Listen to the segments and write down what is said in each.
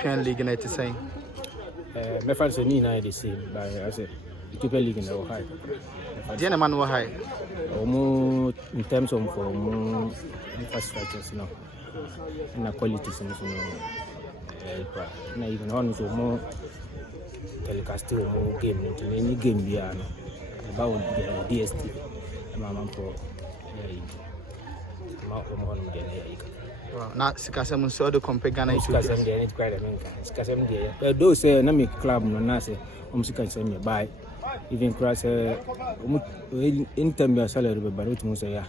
Ethiopian League na say? My friends are not the same, but I say Ethiopian League in the high. The man were high. In terms of infrastructures, no, and qualities, no, even on to more telecast more game into any game we are about the DST. Mamma for na sikasem so de compare Ghana sikasem dey need quite America sikasem dey those say na me club no na say sikasem me buy even cross in terms of salary be but mu say ya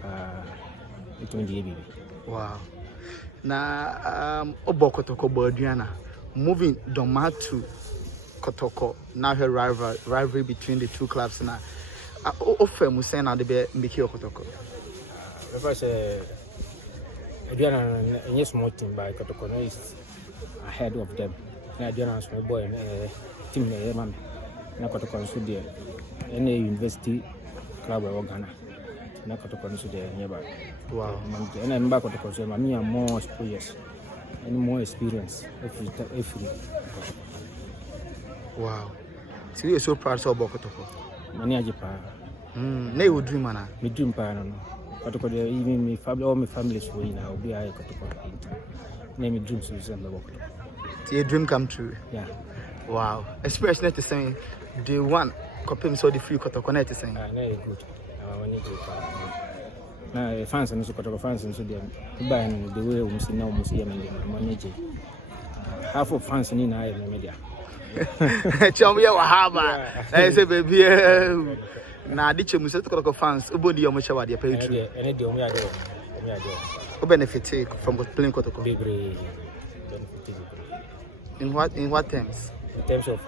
pa it me dey bibi. Wow. Na Kotoko Aduana moving Doma to Kotoko, now her rivalry between the two clubs now. Offer Musena de be Miki Kotoko. Because Aduana is small team by Kotoko is ahead of them. Aduana is my boy team man. Na Kotoko is there. Any university club of Ghana. Na Kotoko is there nearby. Wow. And I'm back Kotoko so me are more exposure and more experience every. Wow. So you're so proud of Kotoko. Many ajipa. Na you dream ana. Me dream pa no. Kotoko dey even me family all my family so na obi aye Kotoko. Na me dream so say me work. So your dream come true. Yeah. Wow. Especially to say the one compare so the free Kotoko na to say. Na good. I need to na fans and so Kotoko fans and so dey buy the way we see now we see me manage. Half of fans ni na me media. Chum ya Wahab. I say baby na di chemu se Kotoko fans ubodi yomo chawa dey pay true. Any dey omi ade. Who benefit from playing Kotoko? Big In what terms? In terms of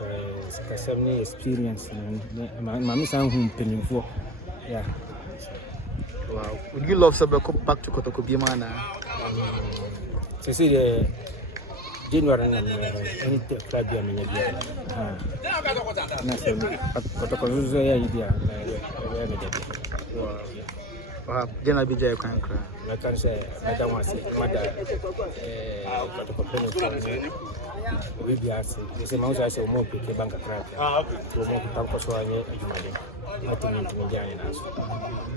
customer experience and mami san hu penifo. Yeah. Wow. Would you love to go back to Kotoko Biema na? See the January and any club you mean here. Na say Kotoko zo ya idea Wow. Jena bi jay kan kra. Na kan say madam wase mada Kotoko penifo. We be asked, they say, Mausa is a more picky bank crack.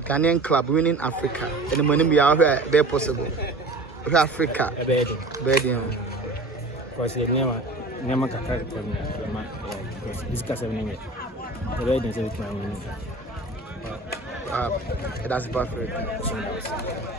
Ghanaian club winning Africa. And the money we are here, very possible. Africa. Bedding. Because you never crack this case of name. The wedding is a that's perfect.